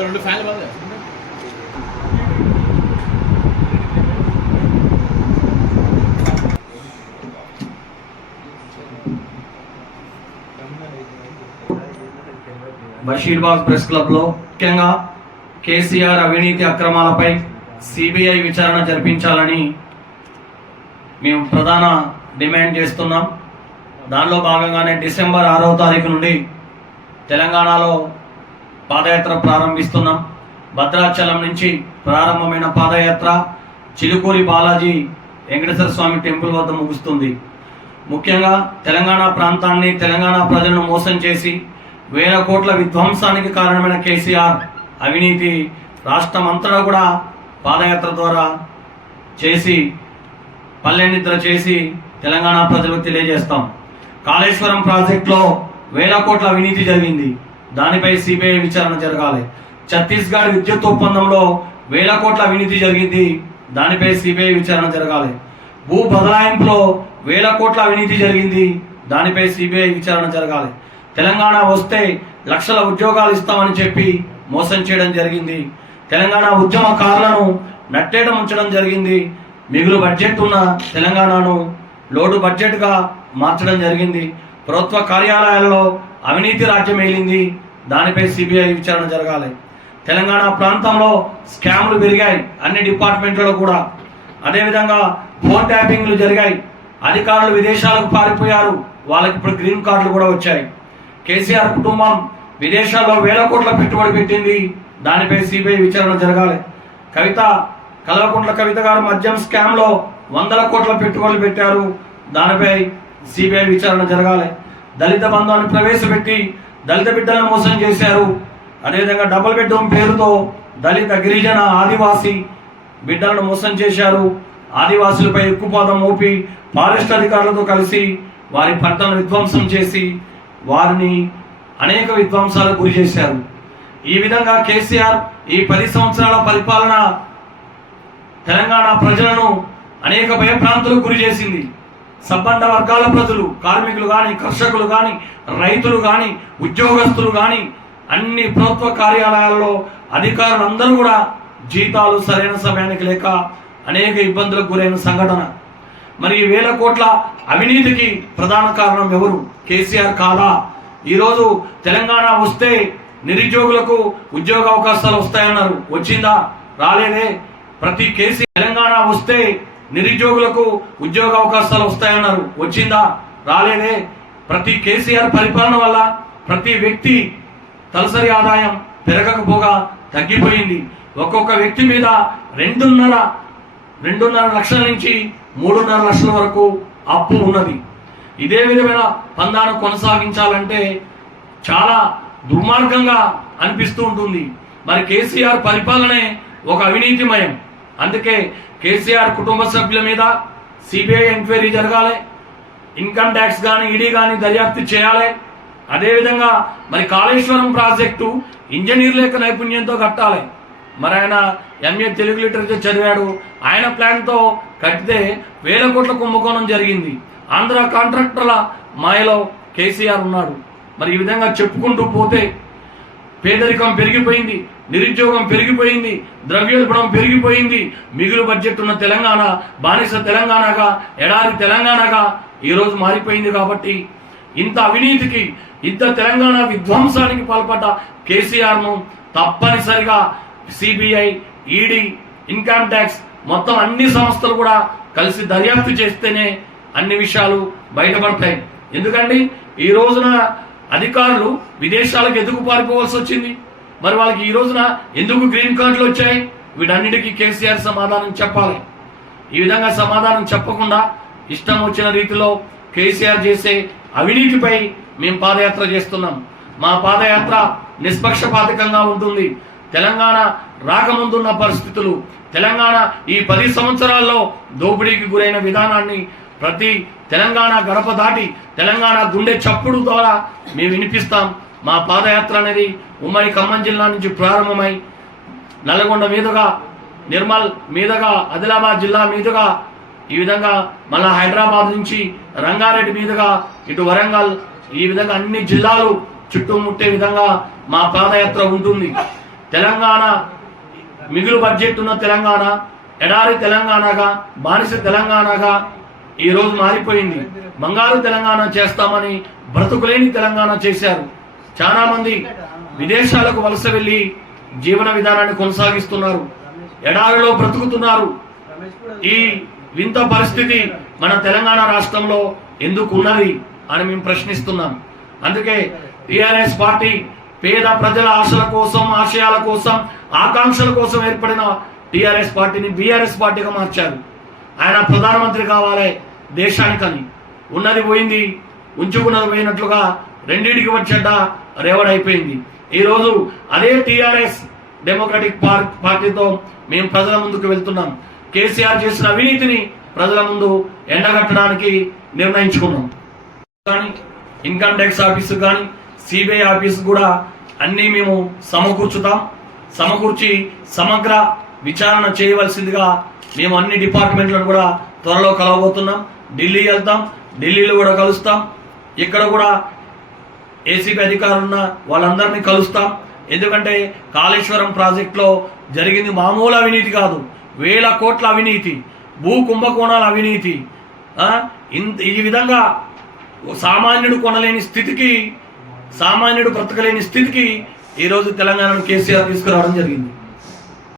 రెండు ఫ్యాన్లు బాగా బషీర్బాగ్ ప్రెస్ క్లబ్ లో ముఖ్యంగా కేసీఆర్ అవినీతి అక్రమాలపై సిబిఐ విచారణ జరిపించాలని మేము ప్రధాన డిమాండ్ చేస్తున్నాం. దానిలో భాగంగానే డిసెంబర్ 6వ తారీఖు నుండి తెలంగాణలో పాదయాత్ర ప్రారంభిస్తున్నాం. భద్రాచలం నుంచి ప్రారంభమైన పాదయాత్ర చిలుకూరి బాలాజీ వెంకటేశ్వర స్వామి టెంపుల్ వద్ద ముగుస్తుంది. ముఖ్యంగా తెలంగాణ ప్రాంతాన్ని, తెలంగాణ ప్రజలను మోసం చేసి వేల కోట్ల విధ్వంసానికి కారణమైన కేసీఆర్ అవినీతి రాష్ట్రమంతటా కూడా పాదయాత్ర ద్వారా చేసి పల్లె నిద్ర చేసి తెలంగాణ ప్రజలకు తెలియజేస్తాం. కాళేశ్వరం ప్రాజెక్టులో వేల కోట్ల అవినీతి జరిగింది, దానిపై సిబిఐ విచారణ జరగాలి. ఛత్తీస్గఢ్ విద్యుత్ ఒప్పందంలో వేల కోట్ల అవినీతి జరిగింది, దానిపై సిబిఐ విచారణ జరగాలి. భూ బదలాయింపులో వేల కోట్ల అవినీతి జరిగింది, దానిపై సిబిఐ విచారణ జరగాలి. తెలంగాణ వస్తే లక్షల ఉద్యోగాలు ఇస్తామని చెప్పి మోసం చేయడం జరిగింది. తెలంగాణ ఉద్యమకారులను నట్టేట ఉంచడం జరిగింది. మిగులు బడ్జెట్ ఉన్న తెలంగాణను లోటు బడ్జెట్గా మార్చడం జరిగింది. ప్రభుత్వ కార్యాలయాల్లో అవినీతి రాజ్యం ఏలింది, దానిపై సిబిఐ విచారణ జరగాలి. తెలంగాణ ప్రాంతంలో స్కామ్లు పెరిగాయి అన్ని డిపార్ట్మెంట్లలో కూడా. అదేవిధంగా ఫోన్ ట్యాపింగ్లు జరిగాయి, అధికారులు విదేశాలకు పారిపోయారు, వాళ్ళకి ఇప్పుడు గ్రీన్ కార్డులు కూడా వచ్చాయి. కేసీఆర్ కుటుంబం విదేశాల్లో వేల కోట్ల పెట్టుబడి పెట్టింది, దానిపై సిబిఐ విచారణ జరగాలి. కల్వకుంట్ల కవిత గారు మద్యం స్కామ్లో వందల కోట్ల పెట్టుబడులు పెట్టారు, దానిపై సిబిఐ విచారణ జరగాలి. దళిత బంధాన్ని ప్రవేశపెట్టి దళిత బిడ్డలను మోసం చేశారు. అదేవిధంగా డబుల్ బెడ్రూమ్ పేరుతో దళిత, గిరిజన, ఆదివాసీ బిడ్డలను మోసం చేశారు. ఆదివాసులపై ఎక్కుపాదం మోపి ఫారెస్ట్ అధికారులతో కలిసి వారి పంటలను విధ్వంసం చేసి వారిని అనేక విధ్వంసాలకు గురి చేశారు. ఈ విధంగా కేసీఆర్ ఈ 10 సంవత్సరాల పరిపాలన తెలంగాణ ప్రజలను అనేక భయభ్రాంతులకు గురి చేసింది. సబ్బండ వర్గాల ప్రజలు, కార్మికులు కానీ, కర్షకులు కానీ, రైతులు కానీ, ఉద్యోగస్తులు కానీ, అన్ని ప్రభుత్వ కార్యాలయాల్లో అధికారులందరూ కూడా జీతాలు సరైన సమయానికి లేక అనేక ఇబ్బందులకు గురైన సంఘటన. మరి ఈ వేల కోట్ల అవినీతికి ప్రధాన కారణం ఎవరు? కేసీఆర్ కాదా? ఈరోజు తెలంగాణ వస్తే నిరుద్యోగులకు ఉద్యోగ అవకాశాలు వస్తాయన్నారు, వచ్చిందా? రాలేదే. తెలంగాణ వస్తే నిరుద్యోగులకు ఉద్యోగ అవకాశాలు వస్తాయన్నారు, వచ్చిందా? రాలేదే. ప్రతి కేసీఆర్ పరిపాలన వల్ల ప్రతి వ్యక్తి తలసరి ఆదాయం పెరగకపోగా తగ్గిపోయింది. ఒక్కొక్క వ్యక్తి మీద 2.5 లక్షల నుంచి 3.5 లక్షల వరకు అప్పు ఉన్నది. ఇదే విధమైన పందాను కొనసాగించాలంటే చాలా దుర్మార్గంగా అనిపిస్తూ ఉంటుంది. మరి కేసీఆర్ పరిపాలనే ఒక అవినీతిమయం. అందుకే కేసీఆర్ కుటుంబ సభ్యుల మీద సిబిఐ ఎంక్వైరీ జరగాలి, ఇన్కమ్ ట్యాక్స్ కానీ, ఈడీ కానీ దర్యాప్తు చేయాలి. అదేవిధంగా మరి కాళేశ్వరం ప్రాజెక్టు ఇంజనీర్ల యొక్క నైపుణ్యంతో కట్టాలి. మరి ఆయన ఎంఏ తెలుగు లిటరేచర్ చదివాడు, ఆయన ప్లాన్తో కట్టితే వేల కోట్ల కుంభకోణం జరిగింది. ఆంధ్ర కాంట్రాక్టర్ల మాయలో కేసీఆర్ ఉన్నాడు. మరి ఈ విధంగా చెప్పుకుంటూ పోతే పేదరికం పెరిగిపోయింది, నిరుద్యోగం పెరిగిపోయింది, ద్రవ్యోల్బణం పెరిగిపోయింది. మిగులు బడ్జెట్ ఉన్న తెలంగాణ బానిస తెలంగాణగా, ఎడారి తెలంగాణగా ఈరోజు మారిపోయింది. కాబట్టి ఇంత అవినీతికి, ఇంత తెలంగాణ విధ్వంసానికి పాల్పడ్డ కేసీఆర్ను తప్పనిసరిగా సిబిఐ, ఈడీ, ఇన్కమ్ ట్యాక్స్ మొత్తం అన్ని సంస్థలు కూడా కలిసి దర్యాప్తు చేస్తేనే అన్ని విషయాలు బయటపడతాయి. ఎందుకండి ఈ రోజున అధికారులు విదేశాలకు ఎందుకు పారిపోవాల్సి వచ్చింది? మరి వాళ్ళకి ఈ రోజున ఎందుకు గ్రీన్ కార్డులు వచ్చాయి? వీటన్నిటికీ కేసీఆర్ సమాధానం చెప్పాలి. ఈ విధంగా సమాధానం చెప్పకుండా ఇష్టం వచ్చిన రీతిలో కేసీఆర్ చేసే అవినీతిపై మేము పాదయాత్ర చేస్తున్నాం. మా పాదయాత్ర నిష్పక్షపాతకంగా ఉంటుంది. తెలంగాణ రాకముందున్న పరిస్థితులు, తెలంగాణ ఈ 10 సంవత్సరాల్లో దోపిడీకి గురైన విధానాన్ని ప్రతి తెలంగాణ గడప దాటి తెలంగాణ గుండె చప్పుడు ద్వారా మేము వినిపిస్తాం. మా పాదయాత్ర అనేది ఉమ్మడి ఖమ్మం జిల్లా నుంచి ప్రారంభమై నల్గొండ మీదుగా, నిర్మల్ మీదుగా, ఆదిలాబాద్ జిల్లా మీదుగా, ఈ విధంగా మళ్ళా హైదరాబాద్ నుంచి రంగారెడ్డి మీదుగా ఇటు వరంగల్, ఈ విధంగా అన్ని జిల్లాలు చుట్టుముట్టే విధంగా మా పాదయాత్ర ఉంటుంది. తెలంగాణ మిగులు బడ్జెట్ ఉన్న తెలంగాణ ఎడారి తెలంగాణగా, బానిస తెలంగాణగా ఈరోజు మారిపోయింది. బంగారు తెలంగాణ చేస్తామని బ్రతుకులేని తెలంగాణ చేశారు. చాలా మంది విదేశాలకు వలస వెళ్లి జీవన విధానాన్ని కొనసాగిస్తున్నారు, ఎడారిలో బ్రతుకుతున్నారు. ఈ వింత పరిస్థితి మన తెలంగాణ రాష్ట్రంలో ఎందుకు ఉన్నది అని మేము ప్రశ్నిస్తున్నాం. అందుకే టిఆర్ఎస్ పార్టీ పేద ప్రజల ఆశల కోసం, ఆశయాల కోసం, ఆకాంక్షల కోసం ఏర్పడిన టిఆర్ఎస్ పార్టీని బీఆర్ఎస్ పార్టీగా మార్చారు. ఆయన ప్రధానమంత్రి కావాలి దేశానికని. ఉన్నది పోయింది, ఉంచుకున్నది పోయినట్లుగా రెండింటికి వచ్చేట రేవడైపోయింది. ఈరోజు అదే టిఆర్ఎస్ డెమోక్రటిక్ పార్టీతో మేము ప్రజల ముందుకు వెళ్తున్నాం. కేసీఆర్ చేసిన అవినీతిని ప్రజల ముందు ఎండగట్టడానికి నిర్ణయించుకున్నాం. కానీ ఇన్కమ్ ట్యాక్స్ ఆఫీసు కానీ సిబిఐ ఆఫీసు కూడా అన్నీ మేము సమకూర్చి సమగ్ర విచారణ చేయవలసిందిగా మేము అన్ని డిపార్ట్మెంట్లను కూడా త్వరలో కలవబోతున్నాం. ఢిల్లీ వెళ్తాం, ఢిల్లీలో కూడా కలుస్తాం. ఇక్కడ కూడా ఏసీబీ అధికారులు ఉన్న వాళ్ళందరినీ కలుస్తాం. ఎందుకంటే కాళేశ్వరం ప్రాజెక్టులో జరిగింది మామూలు అవినీతి కాదు, వేల కోట్ల అవినీతి, భూ కుంభకోణాల అవినీతి. ఈ విధంగా సామాన్యుడు కొనలేని స్థితికి, సామాన్యుడు బ్రతకలేని స్థితికి ఈరోజు తెలంగాణను కేసీఆర్ తీసుకురావడం జరిగింది.